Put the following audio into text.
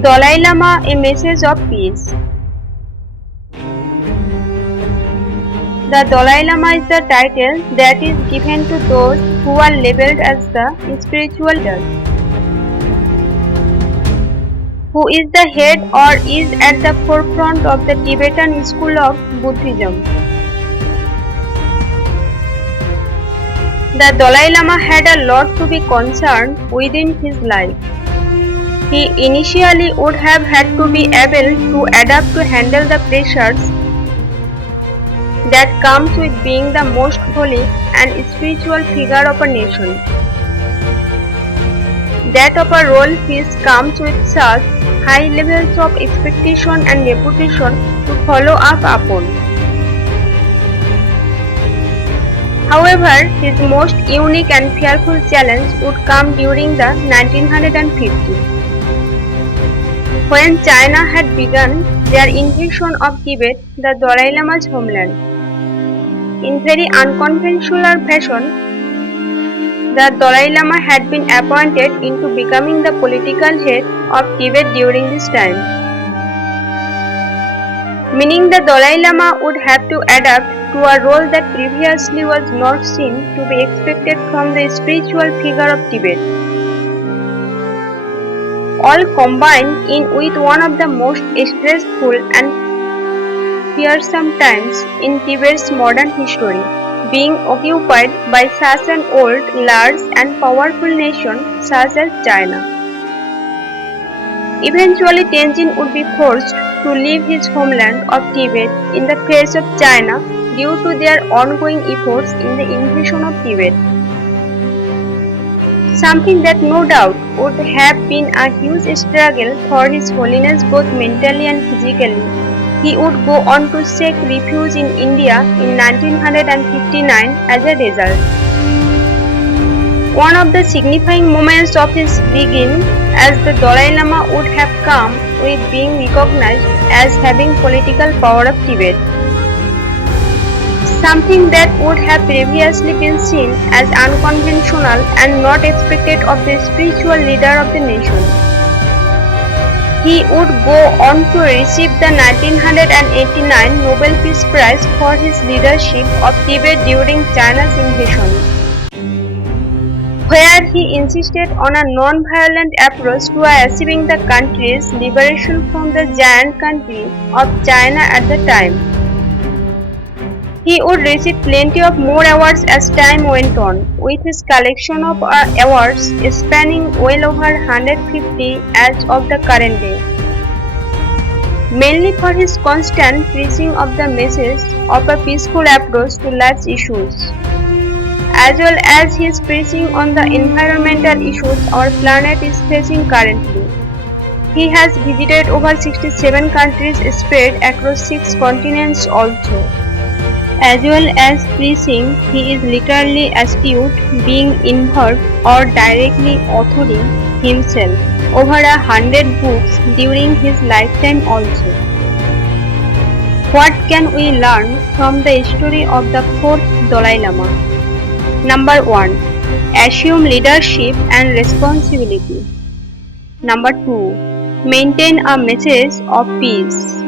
Dalai Lama, a message of peace. The Dalai Lama is the title that is given to those who are labeled as the spiritual leader, who is the head or is at the forefront of the Tibetan school of Buddhism. The Dalai Lama had a lot to be concerned with in his life. He initially would have had to be able to adapt to handle the pressures that comes with being the most holy and spiritual figure of a nation. That of a role which comes with such high levels of expectation and reputation to follow up upon. However, his most unique and fearful challenge would come during the 1950s, when China had begun their invasion of Tibet, the Dalai Lama's homeland. In very unconventional fashion, the Dalai Lama had been appointed into becoming the political head of Tibet during this time, meaning the Dalai Lama would have to adapt to a role that previously was not seen to be expected from the spiritual figure of Tibet, all combined in with one of the most stressful and fearsome times in Tibet's modern history, being occupied by such an old, large and powerful nation such as China. Eventually Tenzin would be forced to leave his homeland of Tibet in the face of China due to their ongoing efforts in the invasion of Tibet. Something that no doubt would have been a huge struggle for His Holiness both mentally and physically. He would go on to seek refuge in India in 1959 as a result. One of the signifying moments of his being as the Dalai Lama would have come with being recognized as having political power of Tibet, something that would have previously been seen as unconventional and not expected of the spiritual leader of the nation. He would go on to receive the 1989 Nobel Peace Prize for his leadership of Tibet during China's invasion, where he insisted on a non-violent approach to achieving the country's liberation from the giant country of China at the time. He would receive plenty of more awards as time went on, with his collection of awards spanning well over 150 as of the current day, mainly for his constant preaching of the message of a peaceful approach to life's issues, as well as his preaching on the environmental issues our planet is facing currently. He has visited over 67 countries spread across 6 continents also. As well as preaching, he is literally astute, being involved or directly authoring himself over 100 books during his lifetime also. What can we learn from the story of the fourth Dalai Lama? Number 1. Assume leadership and responsibility. Number 2. Maintain a message of peace.